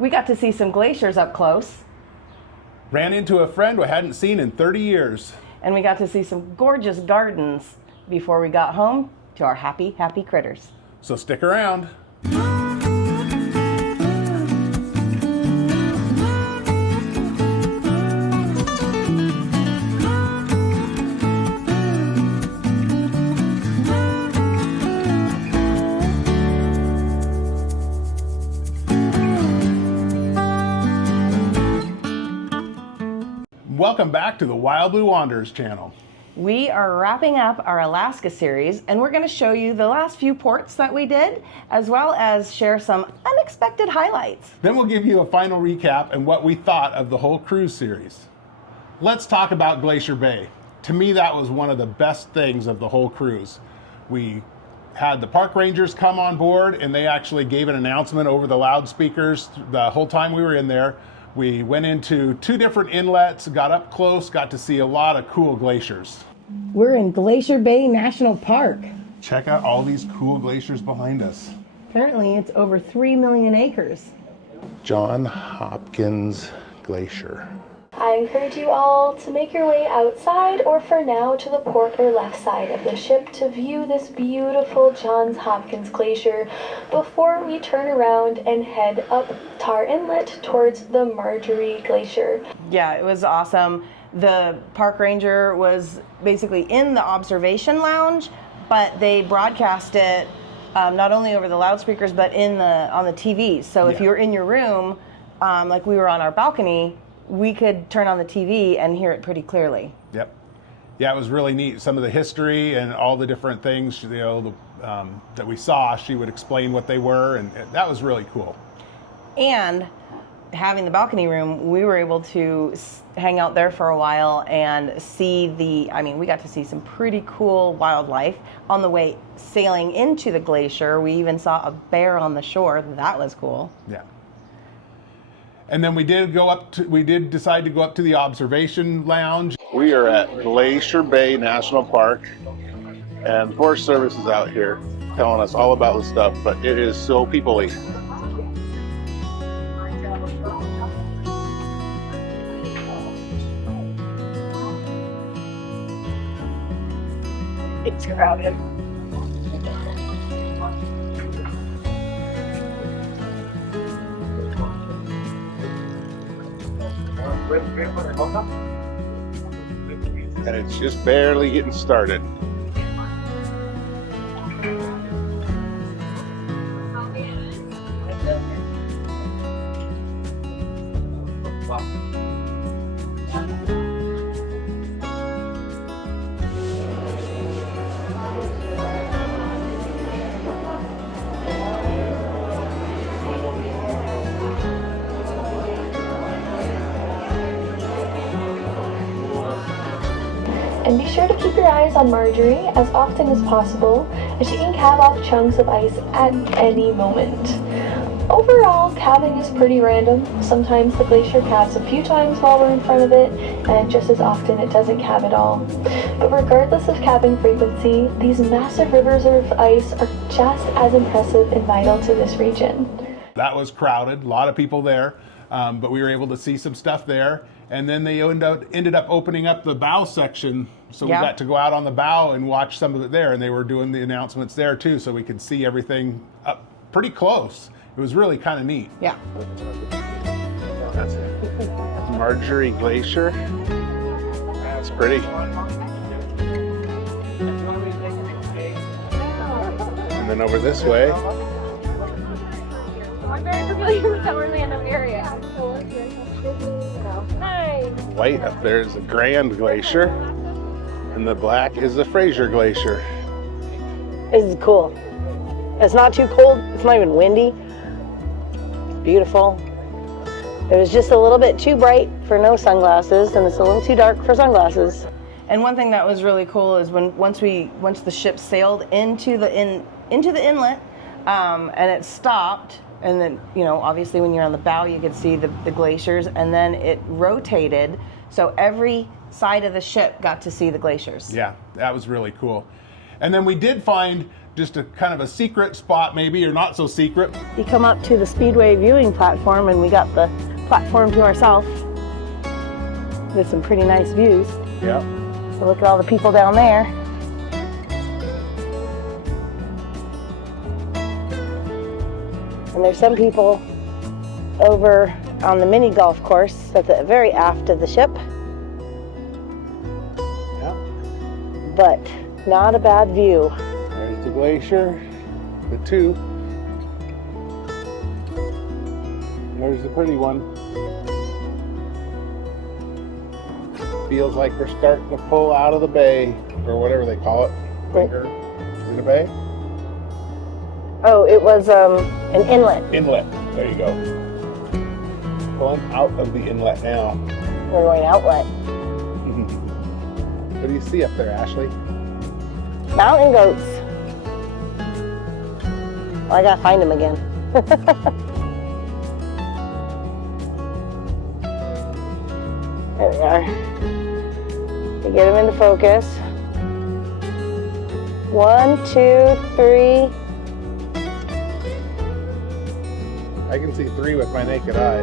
We got to see some glaciers up close. Ran into a friend we hadn't seen in 30 years. And we got to see some gorgeous gardens before we got home to our happy, happy critters. So stick around. Welcome back to the Wild Blue Wanderers channel. We are wrapping up our Alaska series, and we're going to show you the last few ports that we did, as well as share some unexpected highlights. Then we'll give you a final recap and what we thought of the whole cruise series. Let's talk about Glacier Bay. To me, that was one of the best things of the whole cruise. We had the park rangers come on board, and they actually gave an announcement over the loudspeakers the whole time we were in there. We went into 2 different inlets, got up close, got to see a lot of cool glaciers. We're in Glacier Bay National Park. Check out all these cool glaciers behind us. Apparently it's over 3 million acres. John Hopkins Glacier. I encourage you all to make your way outside, or for now to the port or left side of the ship, to view this beautiful Johns Hopkins Glacier before we turn around and head up Tar Inlet towards the Marjorie Glacier. Yeah, it was awesome. The park ranger was basically in the observation lounge, but they broadcast it not only over the loudspeakers, but on the TVs. So if you were in your room, like we were on our balcony, we could turn on the TV and hear it pretty clearly. Yep. Yeah, it was really neat. Some of the history and all the different things, that we saw, she would explain what they were, and that was really cool. And having the balcony room, we were able to hang out there for a while and see we got to see some pretty cool wildlife. On the way sailing into the glacier, we even saw a bear on the shore. That was cool. Yeah. And then we did decide to go up to the observation lounge. We are at Glacier Bay National Park, and the Forest Service is out here telling us all about the stuff, but it is so people-y. It's crowded. And it's just barely getting started. And be sure to keep your eyes on Marjorie as often as possible, as she can calve off chunks of ice at any moment. Overall, calving is pretty random. Sometimes the glacier calves a few times while we're in front of it, and just as often it doesn't calve at all. But regardless of calving frequency, these massive rivers of ice are just as impressive and vital to this region. That was crowded, a lot of people there, but we were able to see some stuff there. And then they ended up opening up the bow section, so we got to go out on the bow and watch some of it there, and they were doing the announcements there too, so we could see everything up pretty close. It was really kind of neat. Yeah. That's Marjorie Glacier. That's pretty. And then over this way. I'm very familiar with that Orlando area. Hi. White up there is the Grand Glacier, and the black is the Fraser Glacier. This is cool. It's not too cold. It's not even windy. It's beautiful. It was just a little bit too bright for no sunglasses, and it's a little too dark for sunglasses. And one thing that was really cool is once the ship sailed into the inlet, and it stopped. And then, obviously when you're on the bow, you could see the glaciers, and then it rotated. So every side of the ship got to see the glaciers. Yeah, that was really cool. And then we did find just a kind of a secret spot maybe, or not so secret. You come up to the Speedway viewing platform and we got the platform to ourselves. With some pretty nice views. Yeah. So look at all the people down there. And there's some people over on the mini golf course at the very aft of the ship. Yeah. But not a bad view. There's the glacier, the two. There's the pretty one. Feels like we're starting to pull out of the bay, or whatever they call it. Is it a bay? Oh, it was an inlet. Inlet. There you go. Pulling out of the inlet now. We're going outlet. What do you see up there, Ashley? Mountain goats. Well, I gotta find them again. There we are. You get them into focus. 1, 2, 3. I can see 3 with my naked eye.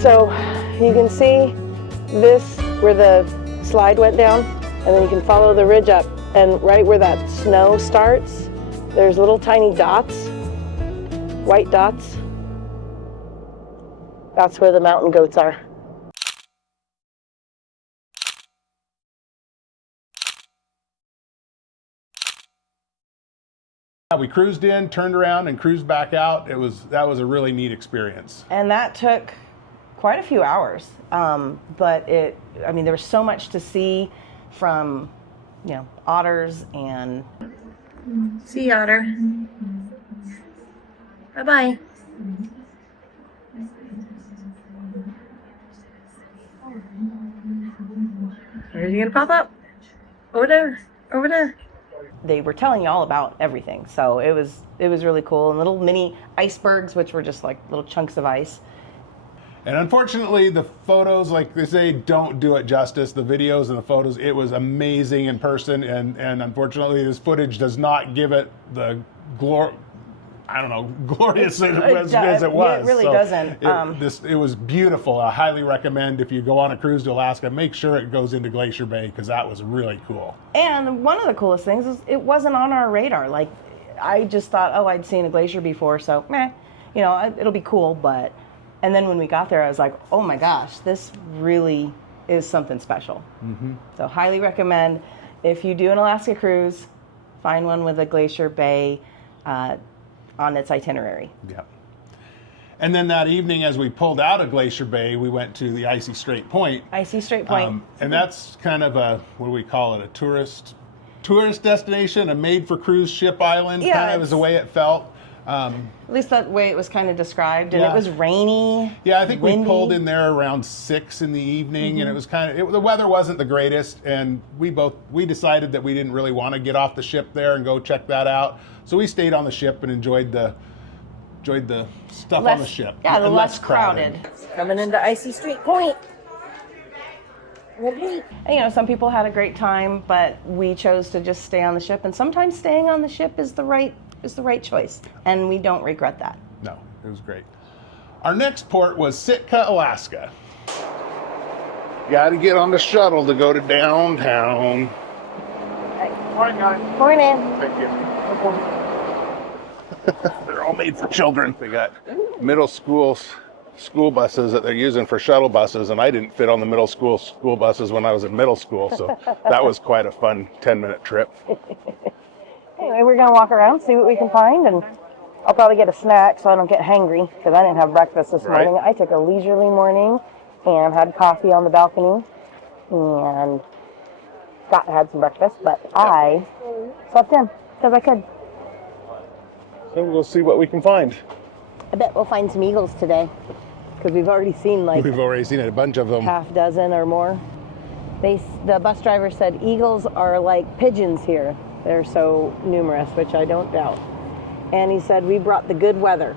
So you can see this where the slide went down, and then you can follow the ridge up, and right where that snow starts, there's little tiny dots, white dots. That's where the mountain goats are. We cruised in, turned around, and cruised back out. That was a really neat experience. And that took quite a few hours. But there was so much to see, from, otters and... See you, otter. Bye-bye. Where's he gonna pop up? Over there. Over there. They were telling you all about everything, so it was really cool. And little mini icebergs, which were just like little chunks of ice. And unfortunately, the photos, like they say, don't do it justice. The videos and the photos, it was amazing in person, and unfortunately, this footage does not give it the glorious as it was. It really doesn't. It was beautiful. I highly recommend, if you go on a cruise to Alaska, make sure it goes into Glacier Bay, because that was really cool. And one of the coolest things is it wasn't on our radar. Like, I just thought, oh, I'd seen a glacier before, so it'll be cool. And then when we got there, I was like, oh my gosh, this really is something special. Mm-hmm. So highly recommend, if you do an Alaska cruise, find one with a Glacier Bay on its itinerary. Yeah. And then that evening, as we pulled out of Glacier Bay, we went to the Icy Strait Point. Icy Strait Point. And that's kind of a, what do we call it, a tourist destination, a made-for-cruise ship island, kind of is the way it felt. At least that way it was kind of described, and it was rainy. Yeah, I think windy. We pulled in there around 6 in the evening, and it was the weather wasn't the greatest, and we decided that we didn't really want to get off the ship there and go check that out. So we stayed on the ship and enjoyed the stuff on the ship. Yeah, the less crowded. Coming into Icy Strait Point. And, some people had a great time, but we chose to just stay on the ship, and sometimes staying on the ship is the right choice, and we don't regret that. No, it was great. Our next port was Sitka, Alaska. Got to get on the shuttle to go to downtown. Morning, guys. Morning. Thank you. They're all made for children. They got middle school buses that they're using for shuttle buses, and I didn't fit on the middle school buses when I was in middle school, so that was quite a fun 10-minute trip. Anyway, we're going to walk around, see what we can find, and I'll probably get a snack so I don't get hangry, because I didn't have breakfast this morning. I took a leisurely morning and had coffee on the balcony and had some breakfast, but I slept in because I could. So we'll see what we can find. I bet we'll find some eagles today, because we've already seen a bunch of them. Half dozen or more. The bus driver said eagles are like pigeons here. They're so numerous, which I don't doubt. And he said, we brought the good weather.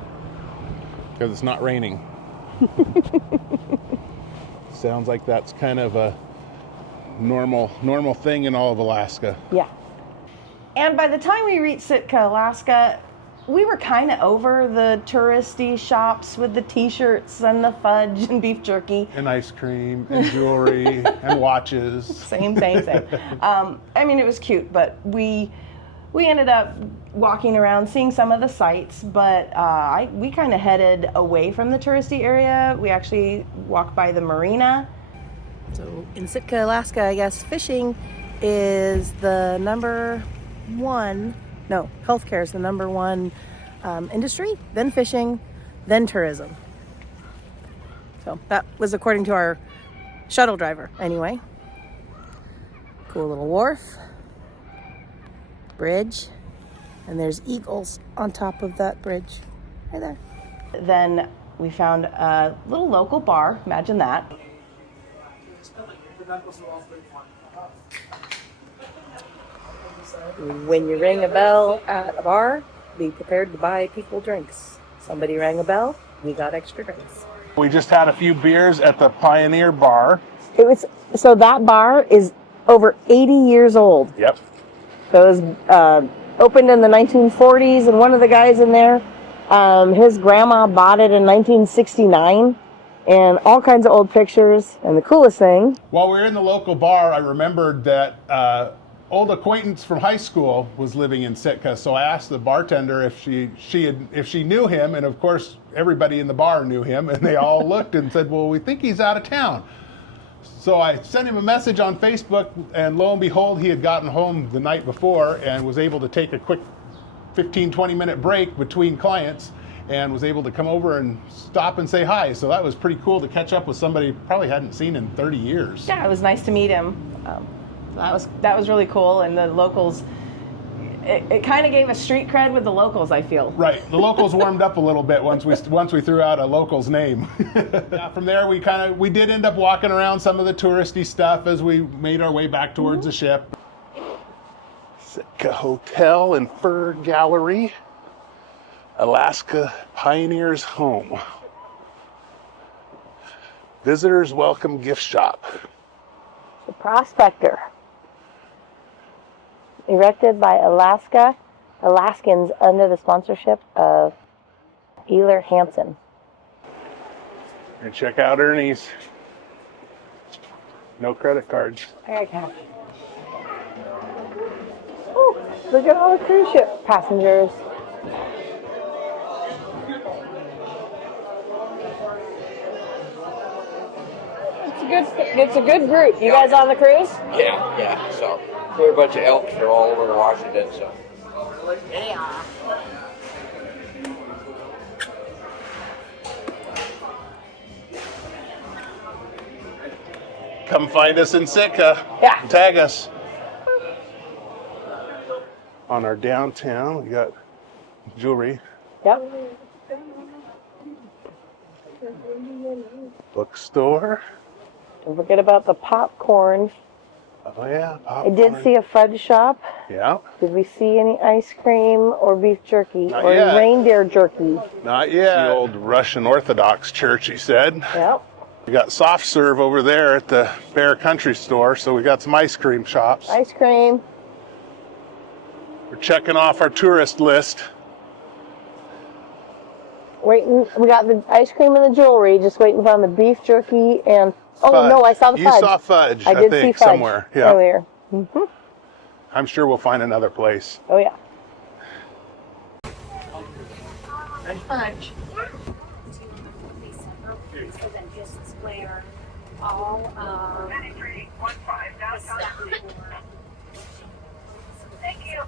Because it's not raining. Sounds like that's kind of a normal thing in all of Alaska. Yeah. And by the time we reached Sitka, Alaska, we were kind of over the touristy shops with the t-shirts and the fudge and beef jerky. And ice cream and jewelry and watches. Same. I mean, it was cute, but we ended up walking around, seeing some of the sights, but we kind of headed away from the touristy area. We actually walked by the marina. So in Sitka, Alaska, I guess fishing is the number one. No, healthcare is the number one industry, then fishing, then tourism. So that was according to our shuttle driver, anyway. Cool little wharf, bridge, and there's eagles on top of that bridge, right there. Then we found a little local bar, imagine that. When you ring a bell at a bar, be prepared to buy people drinks. Somebody rang a bell, we got extra drinks. We just had a few beers at the Pioneer Bar. So that bar is over 80 years old. Yep. So it was opened in the 1940s, and one of the guys in there, his grandma bought it in 1969, and all kinds of old pictures. And the coolest thing, While we were in the local bar, I remembered that old acquaintance from high school was living in Sitka, so I asked the bartender if she knew him, and of course everybody in the bar knew him, and they all looked and said, well, we think he's out of town. So I sent him a message on Facebook, and lo and behold, he had gotten home the night before and was able to take a quick 15-20 minute break between clients and was able to come over and stop and say hi. So that was pretty cool to catch up with somebody probably hadn't seen in 30 years. Yeah, it was nice to meet him. That was really cool, and the locals, it kind of gave us street cred with the locals, I feel. Right, the locals warmed up a little bit once we threw out a local's name. Yeah, from there we did end up walking around some of the touristy stuff as we made our way back towards the ship. Sitka Hotel and Fur Gallery, Alaska Pioneers Home. Visitors Welcome Gift Shop. the Prospector, erected by Alaskans under the sponsorship of Eiler Hansen. And check out Ernie's. No credit cards. I got cash. Oh, look at all the cruise ship passengers. It's a good group. You guys on the cruise? Yeah. So we're a bunch of elks from all over Washington. So Yeah. Come find us in Sitka. Yeah. Tag us. On our downtown, we got jewelry, Yep. bookstore. Don't forget about the popcorn. Oh yeah, I did see a fudge shop. Yeah, Did we see any ice cream or beef jerky Not or yet. reindeer jerky? not yet. The old Russian Orthodox church, he said. Yep. We got soft serve over there at the Bear Country Store, so we got some ice cream shops. Ice cream. We're checking off our tourist list. Waiting. We got the ice cream and the jewelry. Just waiting on the beef jerky and. Oh Fudge. no, I saw the You fudge. saw fudge, I did see think, fudge somewhere. Yeah. earlier. I'm sure we'll find another place. Oh yeah. Fudge. So then just square all of the stuff for. Thank you.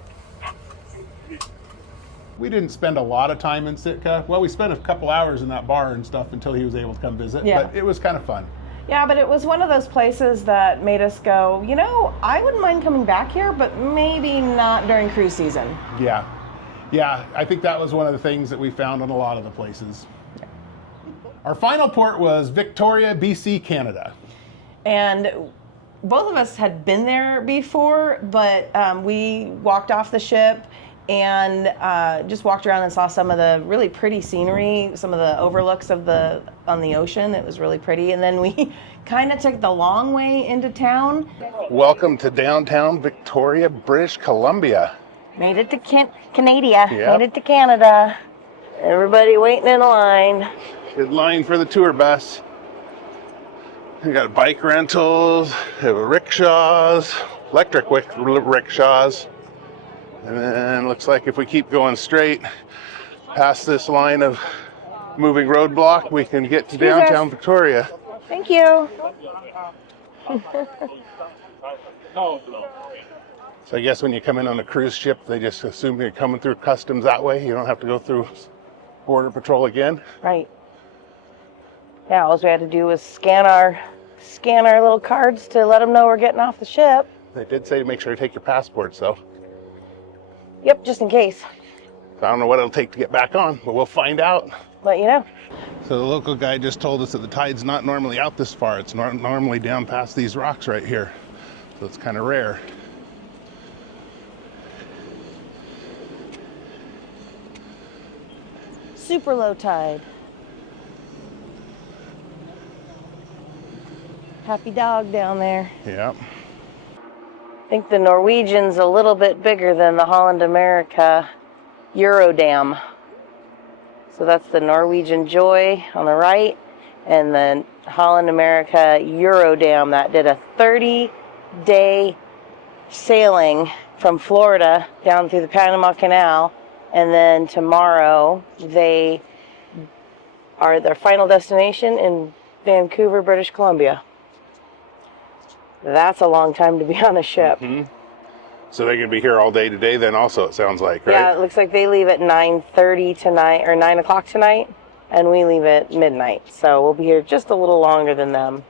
We didn't spend a lot of time in Sitka. Well, we spent a couple hours in that bar and stuff until he was able to come visit. Yeah. But it was kind of fun. Yeah, but it was one of those places that made us go, you know, I wouldn't mind coming back here, but maybe not during cruise season. Yeah. Yeah, I think that was one of the things that we found in a lot of the places. Our final port was Victoria, BC, Canada. And both of us had been there before, but we walked off the ship and just walked around and saw some of the really pretty scenery, some of the overlooks on the ocean. It was really pretty. And then we kind of took the long way into town. Welcome to downtown Victoria, British Columbia. Made it to Canada. Yep. Made it to Canada. Everybody waiting in line. Good line for the tour bus. We got bike rentals, we have rickshaws, electric rickshaws. And then looks like if we keep going straight past this line of moving roadblock, we can get to downtown Victoria. Thank you. So I guess when you come in on a cruise ship, they just assume you're coming through customs that way. You don't have to go through Border Patrol again. Right. Yeah, all we had to do was scan our little cards to let them know we're getting off the ship. They did say make sure you take your passports, though. Yep, just in case. So I don't know what it'll take to get back on, but we'll find out. Let you know. So the local guy just told us that the tide's not normally out this far. It's normally down past these rocks right here. So it's kind of rare. Super low tide. Happy dog down there. Yeah. I think the Norwegian's a little bit bigger than the Holland America Eurodam. So that's the Norwegian Joy on the right, and the Holland America Eurodam that did a 30-day sailing from Florida down through the Panama Canal, and then tomorrow they are their final destination in Vancouver, British Columbia. That's a long time to be on a ship. Mm-hmm. So they're going to be here all day today then also, it sounds like, right? Yeah, it looks like they leave at 9:30 tonight, or 9 o'clock tonight, and we leave at midnight. So we'll be here just a little longer than them.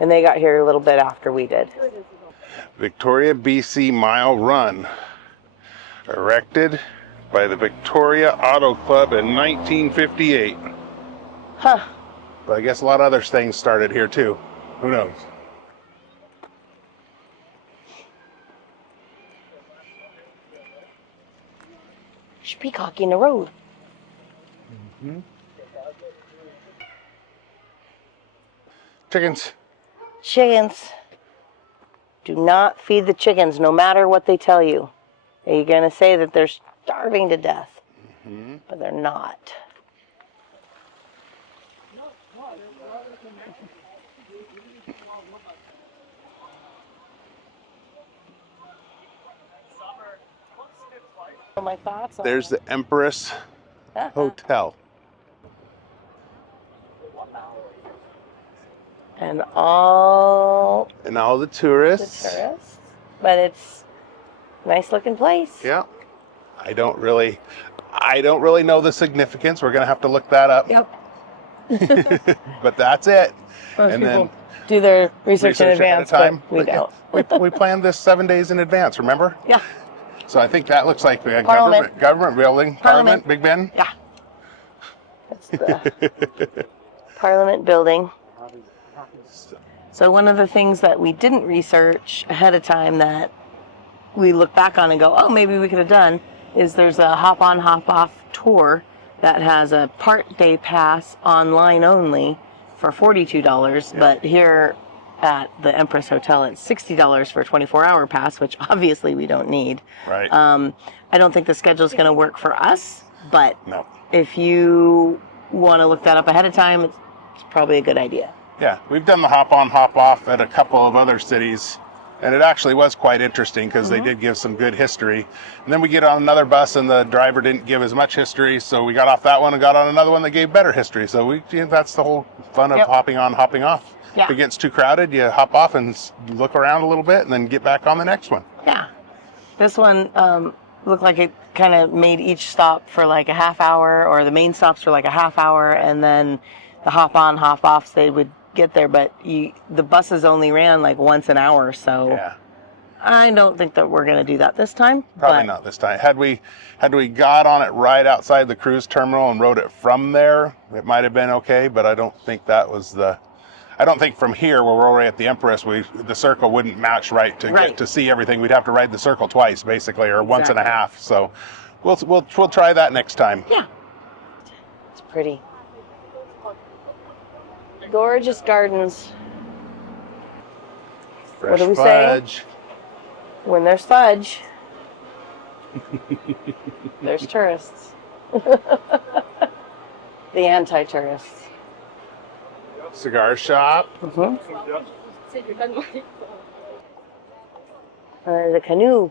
And they got here a little bit after we did. Victoria, BC Mile Run. Erected by the Victoria Auto Club in 1958. Huh. But I guess a lot of other things started here too. Who knows? There's peacock in the road. Mm-hmm. Chickens. Chickens. Do not feed the chickens, no matter what they tell you. You're going to say that they're starving to death, but they're not. My thoughts on There's the Empress Hotel. And all The tourists. But it's a nice looking place. Yeah. I don't really know the significance. We're going to have to look that up. Yep. But that's it. Most and people then do their research in ahead advance, of time. but we don't. We planned this 7 days in advance, remember? Yeah. So I think that looks like a Parliament. government building. Parliament, Big Ben? Yeah. That's the Parliament building. So one of the things that we didn't research ahead of time that we look back on and go, oh, maybe we could have done, is there's a hop-on, hop-off tour that has a part-day pass online only for $42, but here at the Empress Hotel it's $60 for a 24-hour pass, which obviously we don't need. Right. I don't think the schedule's going to work for us, but No. if you want to look that up ahead of time, it's probably a good idea. Yeah, we've done the hop-on, hop-off at a couple of other cities, and it actually was quite interesting because they did give some good history. And then we get on another bus, and the driver didn't give as much history, so we got off that one and got on another one that gave better history. So that's the whole fun of hopping on, hopping off. Yeah. If it gets too crowded, you hop off and look around a little bit, and then get back on the next one. Yeah. This one looked like it kind of made each stop for like a half hour, or the main stops for like a half hour, and then the hop-on, hop-offs, they would get there, but the buses only ran like once an hour, so Yeah. I don't think that we're going to do that this time. Probably not this time. Had we got on it right outside the cruise terminal and rode it from there, it might have been okay, but I don't think that was I don't think from here where we're already at the Empress, the circle wouldn't match right to get to see everything. We'd have to ride the circle twice, basically, or once and a half. So we'll try that next time. Yeah. It's pretty. Gorgeous gardens. Fresh What do we fudge. say? When there's fudge, There's tourists. The anti-tourists. Cigar shop. There's a canoe.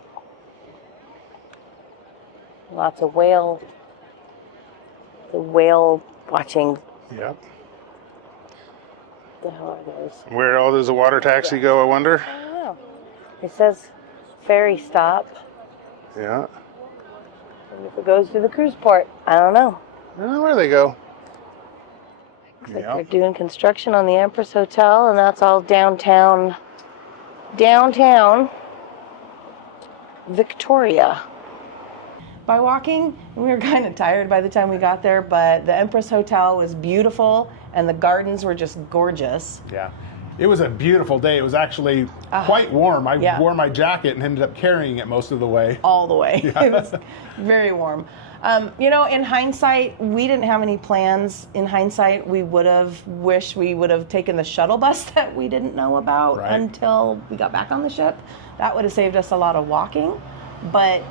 Lots of whale watching. Yep. The hell are those? Where all does a water taxi go, I wonder? I don't know. It says ferry stop. Yeah. And if it goes to the cruise port, I don't know. I don't know where they go. Looks like they're doing construction on the Empress Hotel, and that's all downtown Victoria. By walking, we were kind of tired by the time we got there, but the Empress Hotel was beautiful and the gardens were just gorgeous. Yeah. It was a beautiful day. It was actually quite warm. I wore my jacket and ended up carrying it most of the way. All the way. Yeah. It was very warm. In hindsight, we didn't have any plans. In hindsight, we would have wished we would have taken the shuttle bus that we didn't know about until we got back on the ship. That would have saved us a lot of walking. But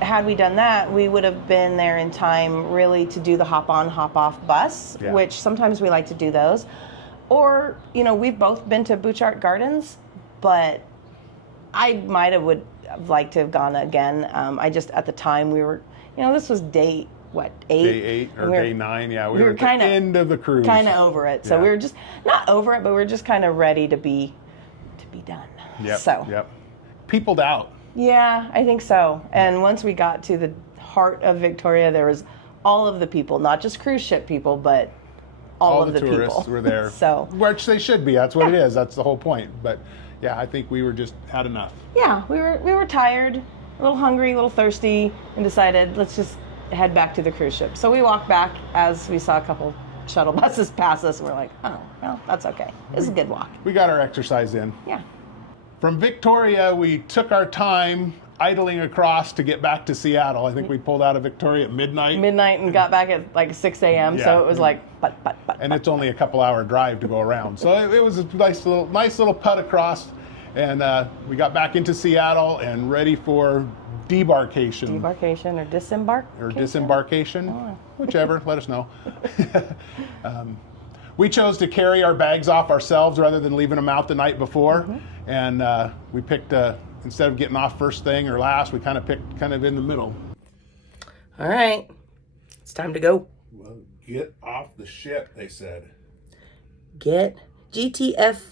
had we done that, we would have been there in time really to do the hop-on, hop-off bus, which sometimes we like to do those. Or, we've both been to Butchart Gardens, but I might have would have liked to have gone again. I just, at the time, we were, this was day 8? Day 8 or day 9, yeah. We were at the end of the cruise. Kind of over it. So we were just, not over it, but we were just kind of ready to be done. Yep, so. Yep. Peopled out. Yeah, I think so. And once we got to the heart of Victoria, there was all of the people, not just cruise ship people, but all of the tourists people were there. So, which they should be. That's what it is. That's the whole point. But yeah, I think we were just had enough. Yeah, we were tired, a little hungry, a little thirsty, and decided let's just head back to the cruise ship. So we walked back as we saw a couple shuttle buses pass us, and we're like, oh, well, that's okay. It was a good walk. We got our exercise in. Yeah. From Victoria, we took our time idling across to get back to Seattle. I think we pulled out of Victoria at midnight. And got back at like 6 a.m. So it was like, and it's only a couple-hour drive to go around. So it was a nice little putt across. And we got back into Seattle and ready for debarkation. Debarkation or disembarkation? Or disembarkation, whichever, let us know. We chose to carry our bags off ourselves rather than leaving them out the night before. And we picked, instead of getting off first thing or last, we kind of picked kind of in the middle. All right, it's time to go. Well, get off the ship, they said. Get GTFOTS.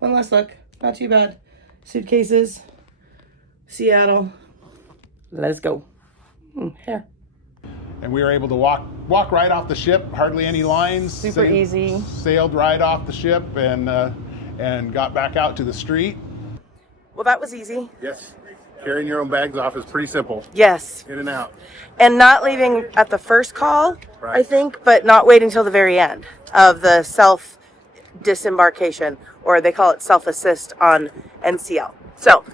One last look. Not too bad. Suitcases. Seattle. Let's go. Here. And we were able to walk right off the ship. Hardly any lines. Super easy. Sailed right off the ship and got back out to the street. Well, that was easy. Yes. Carrying your own bags off is pretty simple. Yes. In and out. And not leaving at the first call, I think, but not waiting until the very end of the self-disembarkation, or they call it self-assist on NCL. So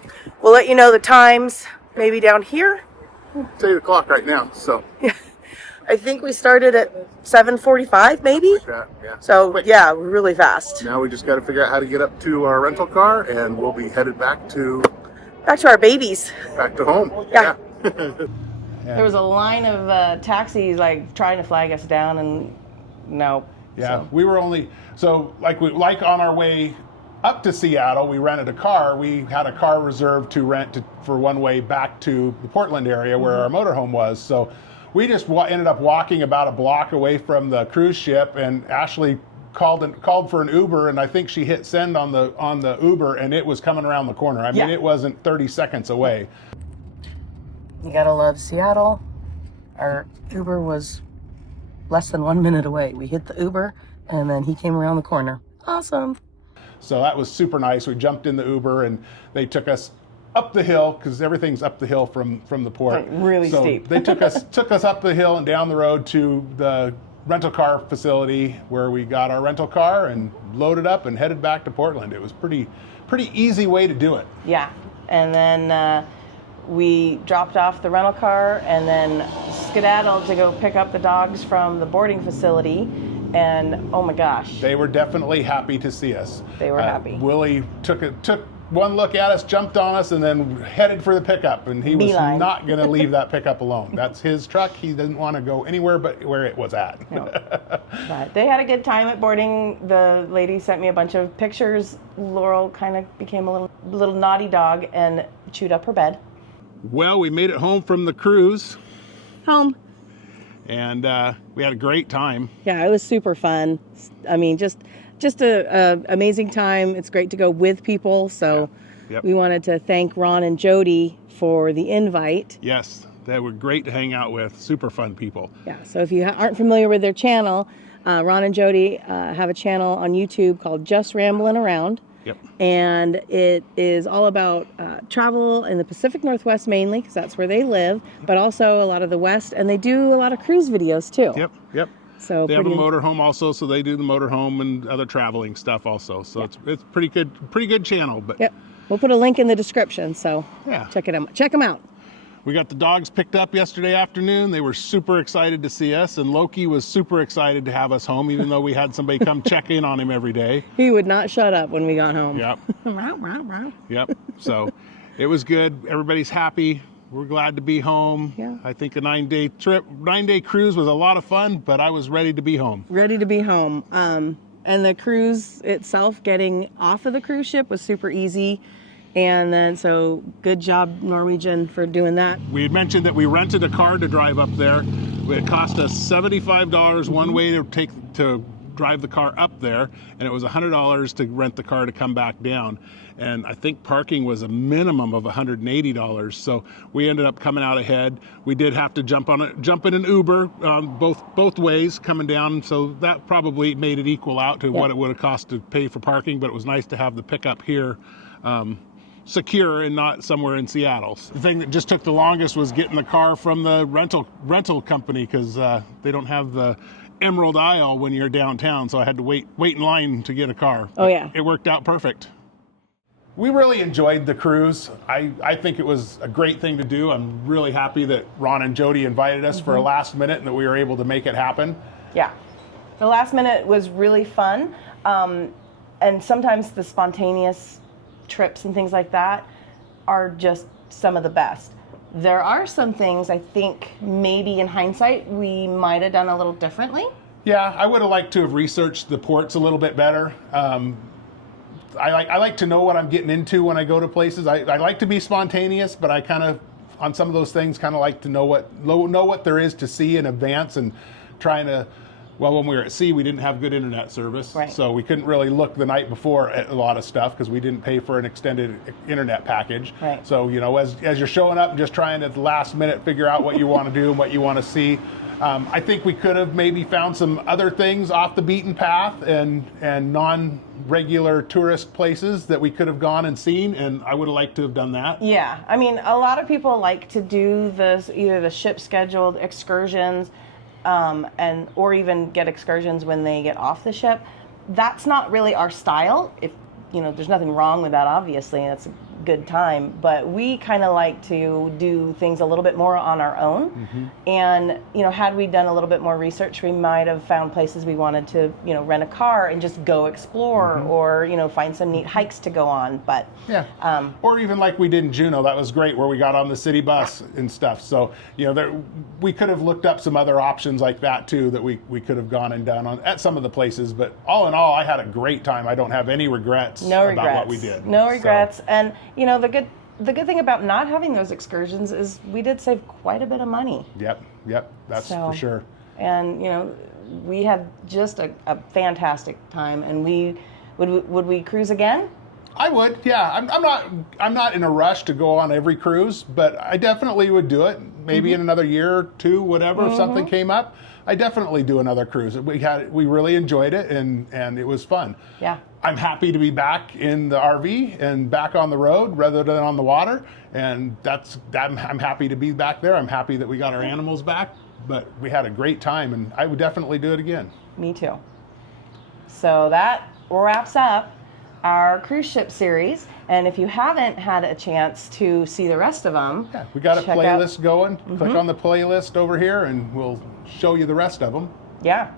we'll let you know the times, maybe down here. It's 8 o'clock right now, so. I think we started at 7:45, maybe. Like that, yeah. So quick. Yeah, really fast. Now we just got to figure out how to get up to our rental car, and we'll be headed back to our babies. Back to home. Yeah. There was a line of taxis like trying to flag us down, and no. Yeah, so. we were only like on our way up to Seattle, we rented a car. We had a car reserved to rent for one way back to the Portland area where our motorhome was. So we just ended up walking about a block away from the cruise ship, and Ashley called for an Uber, and I think she hit send on the Uber, and it was coming around the corner. I mean, it wasn't 30 seconds away. You gotta love Seattle. Our Uber was less than 1 minute away. We hit the Uber, and then he came around the corner. Awesome. So that was super nice. We jumped in the Uber, and they took us up the hill, because everything's up the hill from the port. Like really steep. They took us up the hill and down the road to the rental car facility where we got our rental car and loaded up and headed back to Portland. It was pretty easy way to do it. Yeah, and then we dropped off the rental car and then skedaddled to go pick up the dogs from the boarding facility. And oh my gosh, They were definitely happy to see us. They were happy. Willie took one look at us, jumped on us, and then headed for the pickup. And he was Beeline. not going to leave that pickup alone. That's his truck. He didn't want to go anywhere but where it was at. No. But they had a good time at boarding. The lady sent me a bunch of pictures. Laurel kind of became a little naughty dog and chewed up her bed. Well, we made it home from the cruise, Home. and we had a great time. Yeah, it was super fun. I mean, just a amazing time. It's great to go with people. So Yep. we wanted to thank Ron and Jodi for the invite. Yes, they were great to hang out with. Super fun people. Yeah. So if you aren't familiar with their channel, Ron and Jodi have a channel on YouTube called Just Ramblin' Around. Yep. And it is all about travel in the Pacific Northwest mainly, because that's where they live, but also a lot of the West. And they do a lot of cruise videos too. Yep. So They have a motorhome also, so they do the motorhome and other traveling stuff also. So it's pretty good channel. But Yep. We'll put a link in the description, so Yeah. check it out. Check them out. we got the dogs picked up yesterday afternoon. They were super excited to see us, and Loki was super excited to have us home, even though we had somebody come check in on him every day. He would not shut up when we got home. Yep. Yep. So it was good. Everybody's happy. We're glad to be home. Yeah. I think a 9-day cruise was a lot of fun, but I was ready to be home. Ready to be home. And the cruise itself, getting off of the cruise ship was super easy. And then, so good job, Norwegian, for doing that. We had mentioned that we rented a car to drive up there. It cost us $75 one way to drive the car up there, and it was $100 to rent the car to come back down. And I think parking was a minimum of $180. So we ended up coming out ahead. We did have to jump in an Uber both ways coming down. So that probably made it equal out to what it would have cost to pay for parking. But it was nice to have the pickup here. Secure and not somewhere in Seattle. The thing that just took the longest was getting the car from the rental company, because they don't have the Emerald Isle when you're downtown, so I had to wait in line to get a car. Oh, yeah. It worked out perfect. We really enjoyed the cruise. I think it was a great thing to do. I'm really happy that Ron and Jodi invited us for a last minute and that we were able to make it happen. Yeah. The last minute was really fun. And sometimes the spontaneous trips and things like that are just some of the best. There are some things I think maybe in hindsight we might have done a little differently. Yeah, I would have liked to have researched the ports a little bit better. I like to know what I'm getting into when I go to places. I like to be spontaneous, but I kind of, on some of those things, kind of like to know what there is to see in advance, and trying to. Well, when we were at sea, we didn't have good internet service, Right. So we couldn't really look the night before at a lot of stuff because we didn't pay for an extended internet package. Right. So, as you're showing up and just trying at the last minute figure out what you want to do and what you want to see, I think we could have maybe found some other things off the beaten path and non-regular tourist places that we could have gone and seen, and I would have liked to have done that. Yeah, I mean, a lot of people like to do either the ship scheduled excursions, or even get excursions when they get off the ship. That's not really our style. If there's nothing wrong with that, obviously, and it's a good time, but we kind of like to do things a little bit more on our own. Mm-hmm. And had we done a little bit more research, we might have found places we wanted to rent a car and just go explore, or find some neat hikes to go on. But yeah, or even like we did in Juneau, that was great, where we got on the city bus and stuff. So we could have looked up some other options like that too, that we could have gone and done at some of the places. But all in all, I had a great time. I don't have any regrets about what we did. No regrets. And the good thing about not having those excursions is we did save quite a bit of money. Yep, that's for sure. And we had just a fantastic time. And would we cruise again? I would, yeah. I'm not in a rush to go on every cruise, but I definitely would do it. Maybe in another year or two, whatever, if something came up, I definitely do another cruise. We really enjoyed it, and it was fun. Yeah. I'm happy to be back in the RV and back on the road rather than on the water, and I'm happy to be back there. I'm happy that we got our animals back, but we had a great time, and I would definitely do it again. Me too. So that wraps up our cruise ship series, and if you haven't had a chance to see the rest of them, yeah, we got a playlist going. Click on the playlist over here, and we'll show you the rest of them. Yeah.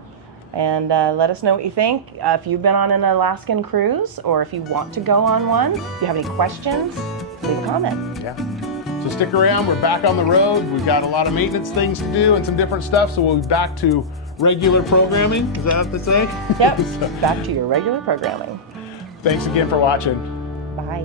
And let us know what you think. If you've been on an Alaskan cruise, or if you want to go on one, if you have any questions, leave a comment. Yeah. So stick around. We're back on the road. We've got a lot of maintenance things to do and some different stuff. So we'll be back to regular programming. Is that what to say? Yep. Back to your regular programming. Thanks again for watching. Bye.